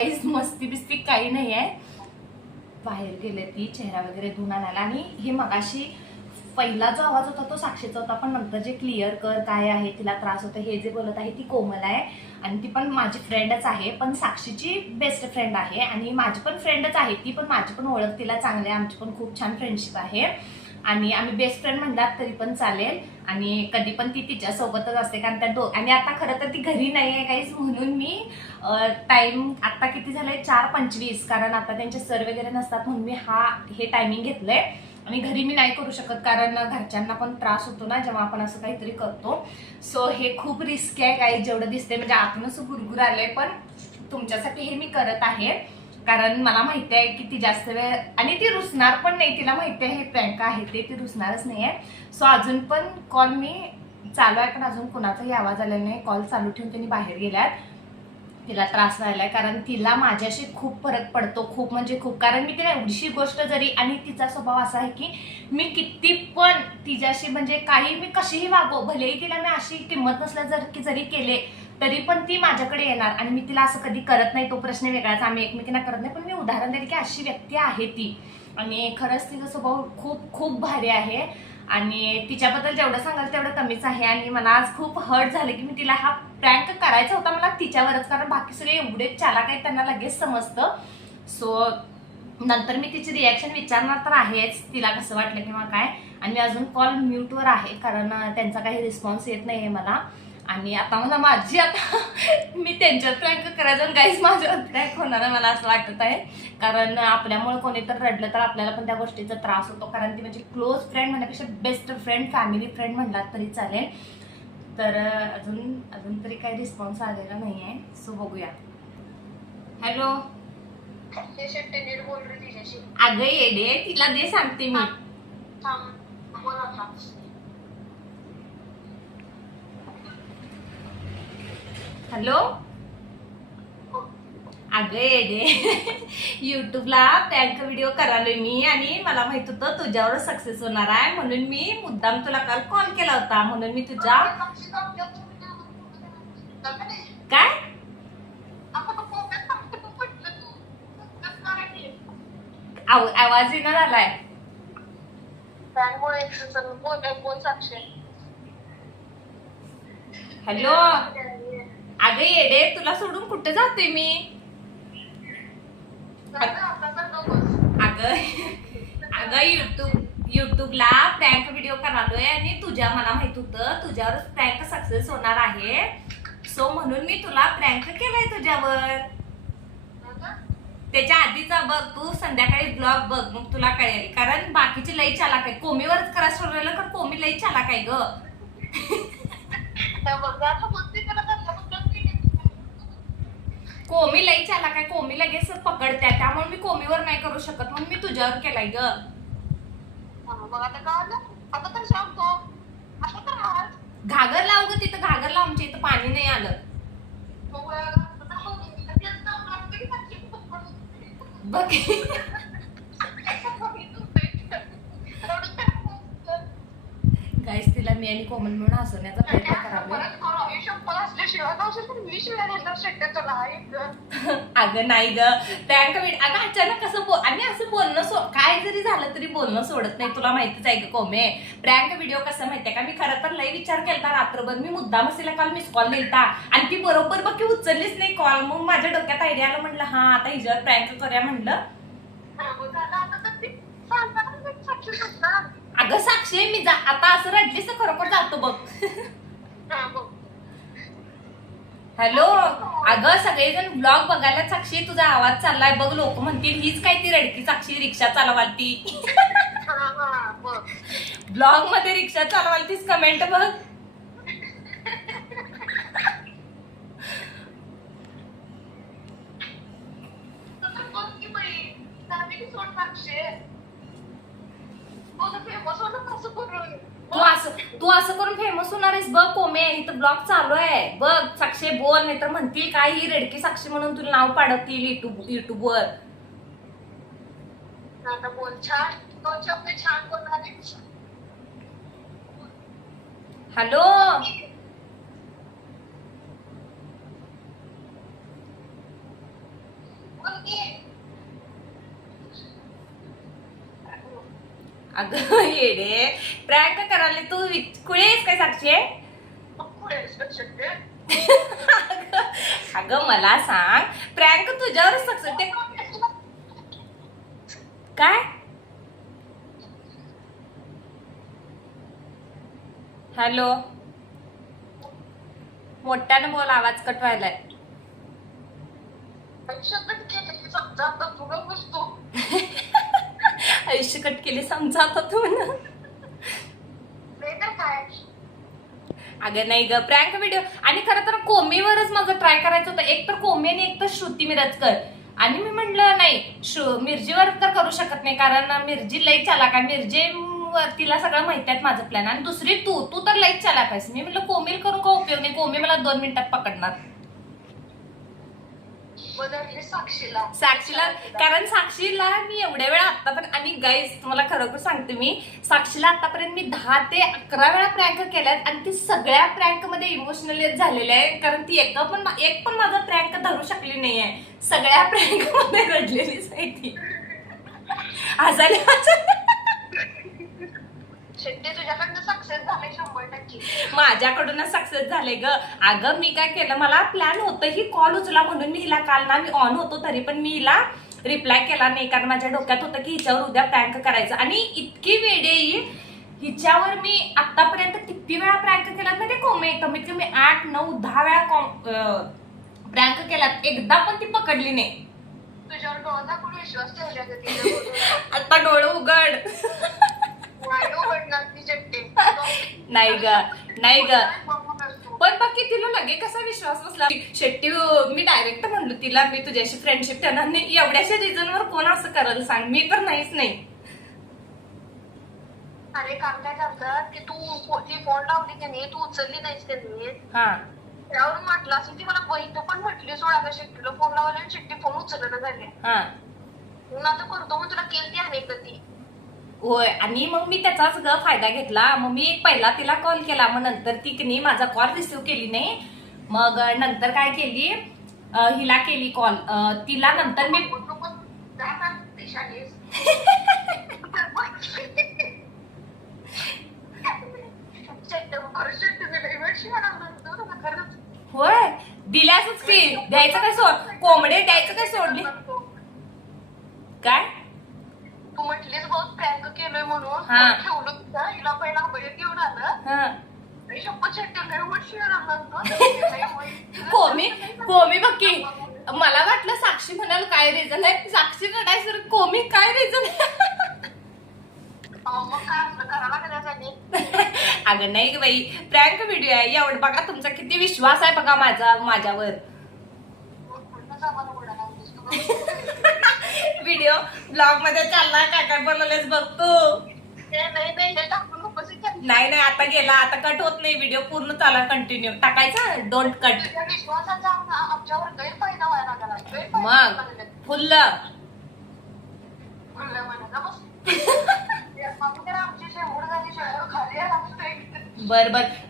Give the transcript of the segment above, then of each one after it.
काहीच मस्ती बिस्ती काही नाही आहे. बाहेर गेले ती चेहरा वगैरे धुवून आणायला. आणि हे मगाशी पहिला जो आवाज होता तो साक्षीचा होता, पण नंतर जे क्लिअर कर काय आहे, तिला त्रास होतो हे जे बोलत आहे ती कोमल आहे. आणि ती पण माझी फ्रेंडच आहे, पण साक्षीची बेस्ट फ्रेंड आहे आणि माझी पण फ्रेंडच आहे ती, पण माझी पण ओळख तिला चांगली आहे. आमची पण खूप छान फ्रेंडशिप आहे आणि आम्ही बेस्ट फ्रेंड म्हणलात तरी पण चालेल. आणि कधी पण ती तिच्यासोबतच असते, कारण त्या आणि आता खरं तर ती घरी नाही आहे काहीच, म्हणून मी टाइम आता किती झालंय 4:25, कारण आता त्यांचे सर वगैरे नसतात म्हणून मी हे टायमिंग घेतलंय. आणि घरी मी नाही करू शकत, कारण घरच्यांना पण त्रास होतो ना जेव्हा आपण असं काहीतरी करतो. सो हे खूप रिस्की आहे काही, जेवढं दिसते म्हणजे आतून असं गुरगुर आलंय, पण तुमच्यासाठी हे मी करत आहे. कारण मला माहिती आहे की ती जास्त वेळ, आणि ती रुसणार पण नाही, तिला माहिती आहे हे प्रँक आहे ती रुसणारच नाही आहे. सो अजून पण कॉल मी चालू आहे, पण अजून कुणाचाही आवाज आलेला नाही. कॉल चालू ठेवून त्यांनी बाहेर गेल्यात. तिला त्रास व्हायलाय, कारण तिला माझ्याशी खूप फरक पडतो, खूप म्हणजे खूप. कारण मी तिला एवढीशी गोष्ट जरी, आणि तिचा स्वभाव असा आहे की मी किती पण तिच्याशी म्हणजे काही मी कशीही वागो, भलेही तिला मी अशी किंमत नसल्या जरी केले तरी पण ती माझ्याकडे येणार. आणि मी तिला असं कधी करत नाही, तो प्रश्न वेगळाच, आम्ही एकमेकींना करत नाही, पण मी उदाहरण देईल की अशी व्यक्ती आहे ती. आणि खरंच तिचा स्वभाव खूप खूप भारी आहे. आणि तिच्याबद्दल जेवढं सांगाल तेवढं कमीच आहे. आणि मला आज खूप हर्ट झालं की मी तिला हा प्रँक करायचा होता मला तिच्यावरच, कारण बाकी सगळे एवढे चालाक आहेत, त्यांना लगेच समजतं. सो नंतर मी तिची रिॲक्शन विचारणार तर आहेच, तिला कसं वाटलं किंवा काय. आणि मी अजून कॉल म्यूटवर आहे, कारण त्यांचा काही रिस्पॉन्स येत नाहीये मला. आणि आता मला माझी आता मी त्यांच्यावर प्रँक करायचं, गाईस माझ्यावर प्रँक होणार आहे मला असं वाटत आहे. कारण आपल्यामुळे कोणी तर रडलं तर आपल्याला पण त्या गोष्टीचा त्रास होतो, कारण ती म्हणजे क्लोज फ्रेंड म्हणण्यापेक्षा बेस्ट फ्रेंड, फॅमिली फ्रेंड म्हणलात तरी चालेल. तर अजून तरी काही रिस्पॉन्स आलेला नाही आहे. सो बघूया. हॅलो, अगं येडे, तिला दे सांगते मी. हॅलो, अगं येडे, युट्यूबला प्रँक व्हिडिओ करालोय मी, आणि मला माहित होतं तुझ्यावर सक्सेस होणार आहे, म्हणून मी मुद्दाम तुला काल कॉल केला होता. म्हणून मी तुझ्या काय आवाज येणार आलाय. हॅलो, अगं येडे, तुला सोडून कुठे जाते मी. अगं युट्यूबला प्रँक व्हिडिओ करालोय, आणि मला माहित होतं तुझ्यावर प्रँक सक्सेस होणार आहे. सो म्हणून मी तुला प्रँक केलाय तुझ्यावर. त्याच्या आधीचा बघ, तू संध्याकाळी ब्लॉग बघ, मग तुला कळेल. कारण बाकीची लई चालाक आहे, कोमीवरच करायला सोडलेलं, कारण कोमी लई चालाक आहे ग. कोमी लई चालाक आहे, कोमी लगेच पकडत्या, त्यामुळे मी कोमीवर नाही करू शकत, म्हणून मी तुझ्यावर केलाय ग. घागर लाव ग, तिथं घागर लाव, आमच्या इथं पाणी नाही आलं. बघ गाईस, तिला मी आणि कोमल म्हणून हसवण्याचा प्रयत्न करावा. अगं नाही ग, प्रँक अगं अचानक कसं आणि असं बोलणं काय जरी झालं तरी बोलणं सोडत नाही, तुला माहितीच आहे ग कोमे. प्रँक व्हिडिओ कसं माहितीये का, मी खरं तर लई विचार केलता रात्रभर, मी मुद्दाम तिला काल मिस कॉल दिलता, आणि ती बरोबर बघ की उचललीच नाही कॉल. मग माझ्या डोक्यात आयडिया आलं, म्हणलं हा आता हिच्यावर प्रँक करूया म्हणलं. अगं साक्षी, मी आता असं रडलीस तर खरोखर जातो बघ. हॅलो, अगं सगळेजण ब्लॉग बघायला साक्षी तुझा आवाज चाललाय बघ, लोक म्हणतील हीच काय ती रडकी साक्षी रिक्षा चालवालती. ब्लॉग मध्ये रिक्षा चालवालतीस, कमेंट बघ. तू असं करून फेमस होणार आहेस बघ कोमे, इथं ब्लॉग चालू आहे बघ. साक्षी बोल, नाही तर म्हणतील काय ही रेडकी साक्षी म्हणून तुला नाव पाडवतील युट्यूबवर. हॅलो, अगं येडे, प्रँक करायला तू कुठे आहेस काय साक्षी आहे? अगं मला सांग, प्रँक तुझ्यावरच सक्सेस काय? हॅलो, मोठ्यानं बोल, आवाज कट व्हायलाय. आयुष्य कट केले समजा आता तू ना. अगं नाही ग, प्रँक व्हिडिओ. आणि खरं तर कोमीवरच माझं ट्राय करायचं होतं, एक तर कोमी आणि एक तर श्रुती मिरजकर. आणि मी म्हटलं नाही, मिरजीवर तर करू शकत नाही, कारण मिरजी लई चालाक आहे. मिरजी तिला सगळं माहिती आहे माझं प्लॅन. आणि दुसरी तू तर लईच चालाक आहेस. मी म्हटलं कोमील करून का उपयोग नाही, कोमी मला 2 मिनिटात पकडणार. साक्षीला, कारण साक्षीला मी एवढ्या वेळा आतापर्यंत, आणि गाईज तुम्हाला खरोखर सांगते, मी साक्षीला आतापर्यंत मी 10 ते 11 वेळा प्रँक केल्यात. आणि ती सगळ्या प्रँक मध्ये इमोशनली झालेली आहे, कारण ती एक पण माझा प्रँक धरू शकली नाहीये. सगळ्या प्रँक मध्ये रडलेलीच आहे ती. तुझ्याकडनं सक्सेस झाले 100%. माझ्याकडूनच सक्सेस झाले ग. अगं मी काय केलं, मला प्लॅन होतं ही कॉल उचला म्हणून. मी हिला काल ना, मी ऑन होतो तरी पण मी हिला रिप्लाय केला नाही, कारण माझ्या डोक्यात होतं की हिच्यावर उद्या प्रँक करायचं. आणि इतकी वेडे हिच्यावर मी आतापर्यंत किती वेळा प्रँक केलात ना, ते कोमे कमीत कमी 8, 9, 10 वेळा प्रँक केलात, एकदा पण ती पकडली नाही. तुझ्यावर डोळा कोण विश्वास ठेवला? आता डोळं उघड. नाही ग, नाही ग, पण बाकी तिला लगे कसा विश्वास बसला. शेट्टी मी डायरेक्ट म्हणलो तिला, मी तुझ्याशी फ्रेंडशिप ठेवणार नाही. एवढ्याशा रिझनवर कोण असं करायला सांग, मी तर नाहीच नाही. अरे काम काय करतात की तू फोन लावली त्याने, तू उचलली नाहीस त्यांनी. हा, त्यावर म्हटलं असं ती मला बहीण पण म्हटली, सोडा शेट्टीला फोन लावला आणि शेट्टी फोन उचलणं झाले. हा, म्हणून आता करतो मग तुला केली ती अनेक ती. होय. आणि मग मी त्याचाच ग फायदा घेतला. मग मी एक पहिला तिला कॉल केला, मग नंतर ती माझा कॉल रिसिव्ह केली नाही. मग नंतर काय केली, हिला केली कॉल. तिला नंतर मी होय दिल्यासच की, द्यायचं काय कोंबडे द्यायचं काय सोडली काय? तू म्हटलीस बघ प्रँक केलोय म्हणून, ठेवलं तुझा हिला पहिला बैल घेऊन आलं. कोमी बघ की, मला वाटलं साक्षी म्हणाल काय रिझन आहे, साक्षी रडाय सर कोमी काय रिझन आहे. अगं नाही ग बाई, प्रँक व्हिडिओ आहे एवढं बघा, तुमचा किती विश्वास आहे बघा माझ्यावर. व्हिडिओ ब्लॉग मध्ये चालला, काय काय बोललेस बघतो. नाही आता गेला, आता कट होत नाही व्हिडिओ, पूर्ण चाला कंटिन्यू टाकायचा, डोंट कट. आमच्यावर गैरफायदा व्हायला लागला. मग फुल्ल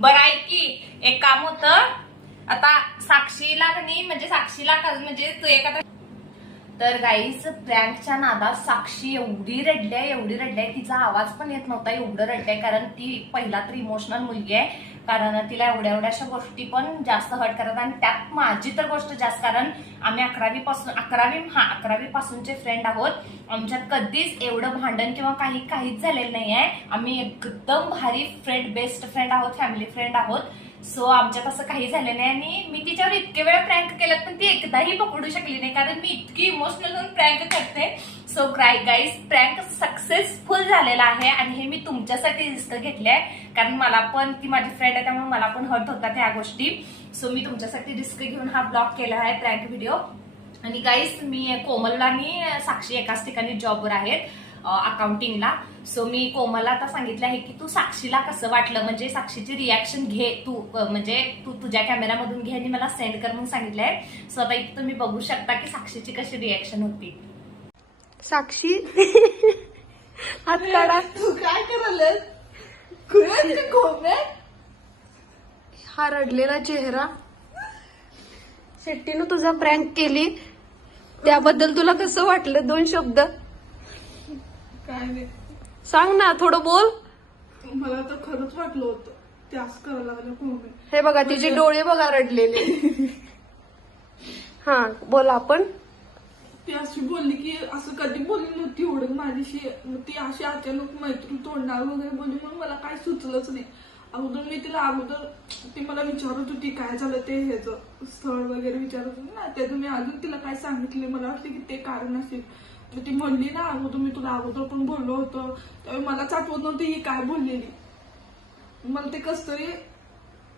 बर ऐक की, एक काम होतं आता साक्षीला म्हणजे म्हणजे तू एखादा. तर गाईज प्रँकच्या नादात साक्षी एवढी रडल्या, तिचा आवाज पण येत नव्हता, एवढं रडल्या. कारण ती पहिला तर इमोशनल मुलगी आहे, कारण तिला एवढ्याशा गोष्टी पण जास्त हर्ट करतात. आणि त्यात माझी तर गोष्ट जास्त, कारण आम्ही 11वी पासूनचे फ्रेंड आहोत. आमच्यात कधीच एवढं भांडण किंवा काहीच झालेलं नाही आहे. आम्ही एकदम भारी फ्रेंड, बेस्ट फ्रेंड आहोत, फॅमिली फ्रेंड आहोत. सो आमच्यात असं काही झालं नाही. आणि मी तिच्यावर इतके वेळा प्रँक केलं, पण ती एकदाही पकडू शकली नाही, कारण मी इतकी इमोशनल होऊन प्रँक करते. सो गाईज, प्रँक सक्सेसफुल झालेला आहे. आणि हे मी तुमच्यासाठी रिस्क घेतलीय, कारण मला पण, ती माझी फ्रेंड आहे त्यामुळे मला पण हर्ट होतात ह्या गोष्टी. सो मी तुमच्यासाठी रिस्क घेऊन हा ब्लॉग केला आहे, प्रँक व्हिडिओ. आणि गाईज, मी कोमलला आणि साक्षी एकाच ठिकाणी जॉबवर आहेत, अकाउंटिंगला. सो मी कोमलला आता सांगितलं आहे की तू साक्षीला कसं वाटलं, म्हणजे साक्षीची रिॲक्शन घे तू, म्हणजे तू तुझ्या कॅमेरामधून घे आणि मला सेंड कर म्हणून सांगितलंय. सो आता इथे तुम्ही बघू शकता की साक्षीची कशी रिॲक्शन होती. साक्षी आता तू काय करलेस? हा रडलेला चेहरा, शेट्टीनं तुझा प्रँक केली त्याबद्दल तुला कसं वाटलं? 2 शब्द. काय नाही, सांग ना, थोडं बोल. मला तर खरंच वाटलं होतं ते असं करायला लागलं कोणी. हे बघा तिचे डोळे बघा रडलेले. हा बोल आपण. ती अशी बोलली की असं कधी बोलली नव्हती एवढं माझ्याशी. ती अशी अचानक मैत्री तोडणार वगैरे बोलली म्हणून मला काय सुचलंच नाही. अगोदर ती मला विचारत होती काय झालं ते ह्याचं स्थळ वगैरे विचारत होती ना, त्याचं मी अजून तिला काय सांगितले. मला वाटलं की ते कारण असेल. ती म्हणली ना अगोदर मी तुला अगोदर पण बोललो होतो, त्यावेळी मलाच आठवत नव्हतं ही काय बोललेली. मला ते कस तरी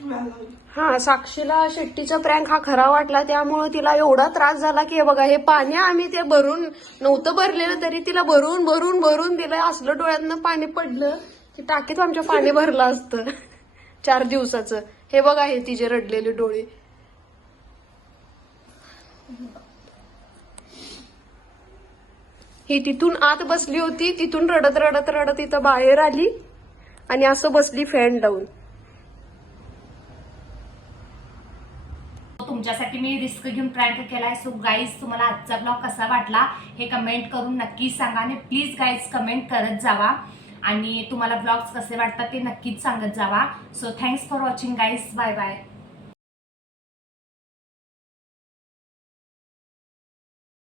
व्हायला लागलं. हा, साक्षीला शेट्टीचा प्रँक हा खरा वाटला, त्यामुळे तिला एवढा त्रास झाला की हे बघा हे पाणी आम्ही ते भरून नव्हतं भरलेलं तरी तिला भरून भरून भरून दिलं. असलं डोळ्यातनं पाणी पडलं की टाकीत आमच्या पाणी भरलं असतं 4 दिवसाचं. हे बघा हे तिचे रडलेले डोळे. ही तिथून आत बसली होती, तिथून रडत रडत रडत इथं बाहेर आली आणि असं बसली फॅन लावून. तुमच्यासाठी मी रिस्क घेऊन प्रँक केलाय. सो गाईज तुम्हाला आजचा ब्लॉग कसा वाटला हे कमेंट करून नक्कीच सांगा आणि प्लीज गाईज कमेंट करत जावा आणि तुम्हाला ब्लॉग्स कसे वाटतात ते नक्कीच सांगत जावा. So thanks for watching guys. Bye bye.